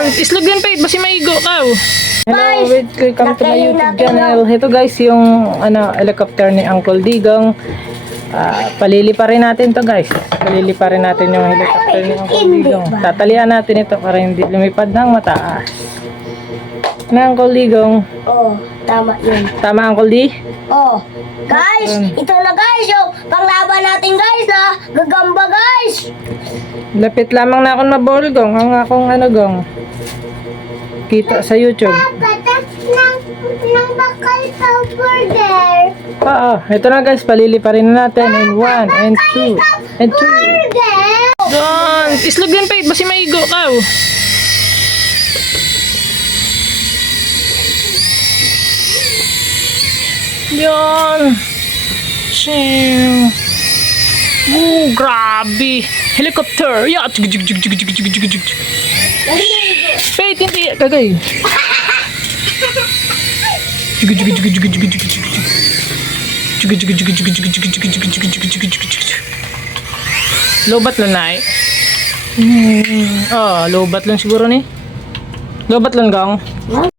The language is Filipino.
Yan, islog yan, Pate. Basi maigo ka. Hello, Guys, welcome to my nakain YouTube natin channel. Ito guys, yung helicopter ni Uncle Digong. Paliliparin natin to guys. Paliliparin natin yung helicopter ni Uncle Digong. Tatalian natin ito para hindi lumipad ng mataas. Na Uncle Digong. Oh, tama yun. Tama Uncle D? Oh, guys, ito na guys, yung panglaban natin guys na gagamba guys. Lapit lamang na akong mabol gong. Ang akong gong. Kita sa YouTube. Patas ng bakal sa burger. Ito na guys, paliliparin na natin in 1 and 2 and 2. Burger! Don, islog yan, Pate. Basi maigo ka. Yan. Shing. Grabe. Helicopter. Ya. Pate, hindi. Kagay. Lobat lang na eh. Lobat lang siguro ni. Lobat lang gang. Wow,